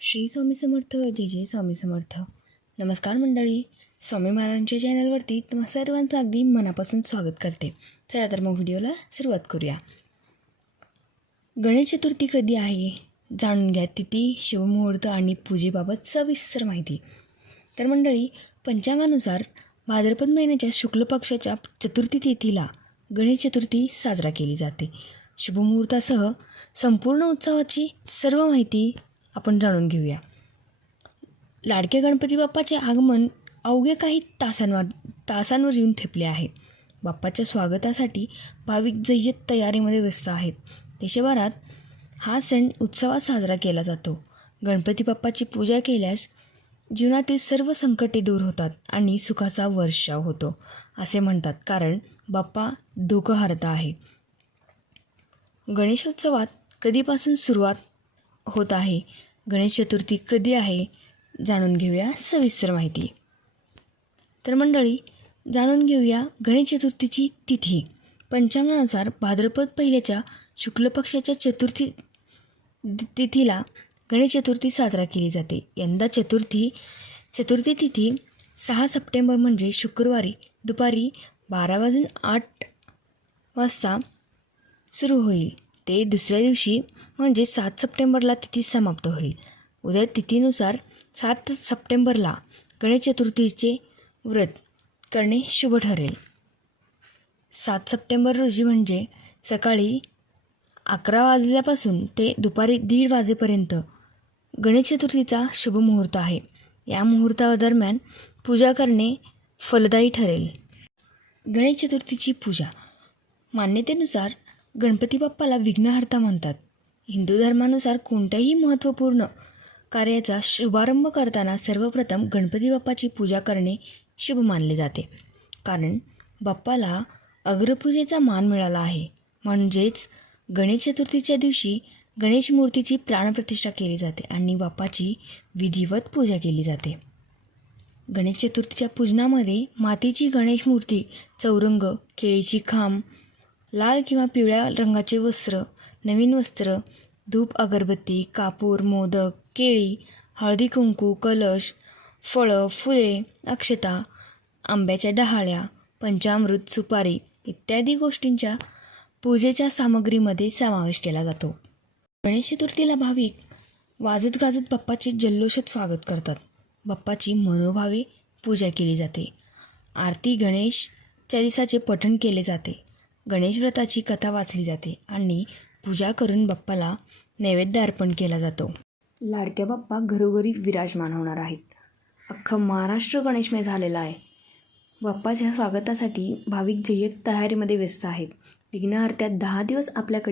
श्री स्वामी समर्थ. जय जय स्वामी समर्थ. नमस्कार मंडळी, स्वामी महाराजांच्या चॅनलवरती तुम्हा सर्वांचं अगदी मनापासून स्वागत करते. चला तर मग व्हिडिओला सुरुवात करूया. गणेश चतुर्थी कधी आहे जाणून घ्या. तिथी, शुभमुहूर्त आणि पूजेबाबत सविस्तर माहिती. तर मंडळी, पंचांगानुसार भाद्रपद महिन्याच्या शुक्ल पक्षाच्या चतुर्थी तिथीला गणेश चतुर्थी साजरा केली जाते. शुभमुहूर्तासह संपूर्ण उत्सवाची सर्व माहिती आपण जाणून घेऊया. लाडक्या गणपती बाप्पाचे आगमन अवघे काही तासांवर येऊन ठेपले आहे. बाप्पाच्या स्वागतासाठी भाविक जय्यत तयारीमध्ये व्यस्त आहेत. देशभरात हा सण उत्सवात साजरा केला जातो. गणपती बाप्पाची पूजा केल्यास जीवनातील सर्व संकटे दूर होतात आणि सुखाचा वर्षाव होतो असे म्हणतात, कारण बाप्पा दुःखहर्ता आहे. गणेशोत्सवात कधीपासून सुरुवात होत आहे, गणेश चतुर्थी कधी आहे जाणून घेऊया सविस्तर माहिती. तर मंडळी, जाणून घेऊया गणेश चतुर्थीची तिथी. पंचांगानुसार भाद्रपद पहिल्याच्या शुक्ल पक्षाच्या चतुर्थी तिथीला गणेश चतुर्थी साजरा केली जाते. यंदा चतुर्थी तिथी 6 सप्टेंबर म्हणजे शुक्रवारी दुपारी 12:08 सुरू होईल. ते दुसऱ्या दिवशी म्हणजे 7 सप्टेंबरला तिथी समाप्त होईल. उद्या तिथीनुसार 7 सप्टेंबरला गणेश चतुर्थीचे व्रत करणे शुभ ठरेल. 7 सप्टेंबर रोजी म्हणजे सकाळी 11 वाजल्यापासून ते दुपारी 1:30 वाजेपर्यंत गणेश चतुर्थीचा शुभ मुहूर्त आहे. या मुहूर्तादरम्यान पूजा करणे फलदायी ठरेल. गणेश चतुर्थीची पूजा. मान्यतेनुसार गणपती बाप्पाला विघ्नहर्ता म्हणतात. हिंदू धर्मानुसार कोणत्याही महत्त्वपूर्ण कार्याचा शुभारंभ करताना सर्वप्रथम गणपती बाप्पाची पूजा करणे शुभ मानले जाते, कारण बाप्पाला अग्रपूजेचा मान मिळाला आहे. म्हणजेच गणेश चतुर्थीच्या दिवशी गणेश मूर्तीची प्राणप्रतिष्ठा केली जाते आणि बाप्पाची विधिवत पूजा केली जाते. गणेश चतुर्थीच्या पूजनामध्ये मातीची गणेश मूर्ती, चौरंग, केळीची खांब, लाल किंवा पिवळ्या रंगाचे वस्त्र, नवीन वस्त्र, धूप, अगरबत्ती, कापूर, मोदक, केळी, हळदी कुंकू, कलश, फळं, फुले, अक्षता, आंब्याच्या डहाळ्या, पंचामृत, सुपारी इत्यादी गोष्टींच्या पूजेच्या सामग्रीमध्ये समावेश केला जातो. गणेश चतुर्थीला भाविक वाजत गाजत बाप्पाचे जल्लोषात स्वागत करतात. बाप्पाची मनोभावे पूजा केली जाते. आरती, गणेश चालिसाचे पठण केले जाते. गणेश व्रताची कथा वाचली जाते आणि पूजा करून बाप्पाला नैवेद्य अर्पण केला जातो. लाडक्या बाप्पा घरोघरी विराजमान होणार आहेत. अख्खं महाराष्ट्र गणेशमय झालेला आहे. बाप्पाच्या स्वागतासाठी भाविक जय्यत तयारीमध्ये व्यस्त आहेत. विघ्नहर्त्या 10 दिवस आपल्याकडे